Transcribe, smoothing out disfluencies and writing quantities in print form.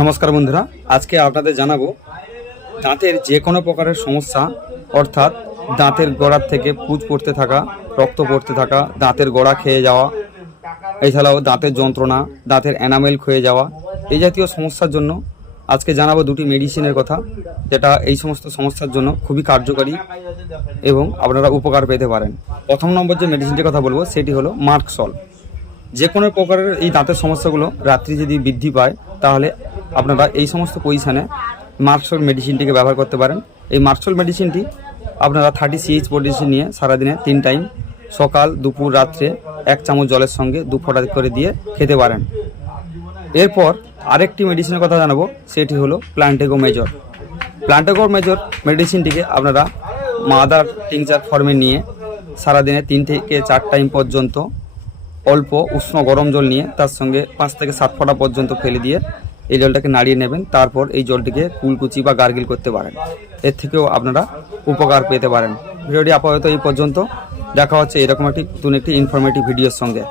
নমস্কার বন্ধুরা, আজকে আপনাদের জানাবো দাঁতের যে কোনো প্রকারের সমস্যা, অর্থাৎ দাঁতের গোড়ার থেকে পুঁজ পড়তে থাকা, রক্ত পড়তে থাকা, দাঁতের গোড়া খেয়ে যাওয়া, এছাড়াও দাঁতের যন্ত্রণা, দাঁতের এনামেল ক্ষয়ে যাওয়া, এই জাতীয় সমস্যার জন্য আজকে জানাবো দুটি মেডিসিনের কথা, যেটা এই সমস্ত সমস্যার জন্য খুবই কার্যকারী এবং আপনারা উপকার পেতে পারেন। প্রথম নম্বর যে মেডিসিনটির কথা বলবো সেটি হলো মার্কসল। যে কোনো প্রকারের এই দাঁতের সমস্যাগুলো রাত্রি যদি বৃদ্ধি পায়, তাহলে আপনারা এই সমস্ত পজিশানে মার্কসল মেডিসিনটিকে ব্যবহার করতে পারেন। এই মার্কসল মেডিসিনটি আপনারা 30 CH পজিশন নিয়ে সারাদিনে 3 টাইম সকাল, দুপুর, রাত্রে 1 চামচ জলের সঙ্গে 2 ফোঁটা করে দিয়ে খেতে পারেন। এরপর আরেকটি মেডিসিনের কথা জানাবো, সেটি হলো প্লান্টেগো মেজর। প্লান্টেগো মেজর মেডিসিনটিকে আপনারা মাদার টিংচার ফর্মে নিয়ে সারাদিনে 3 থেকে 4 টাইম পর্যন্ত অল্প উষ্ণ গরম জল নিয়ে তার সঙ্গে 5 থেকে 7 ফোঁটা পর্যন্ত ফেলে দিয়ে এই জলটাকে নাড়িয়ে নেবেন। তারপর এই জলটিকে কুলকুচি বা গার্গিল করতে পারেন। এর থেকেও আপনারা উপকার পেতে পারেন। ভিডিওটি আপাতত এই পর্যন্ত। দেখা হচ্ছে এরকম একটি নতুন একটি ইনফরমেটিভ ভিডিওর সঙ্গে।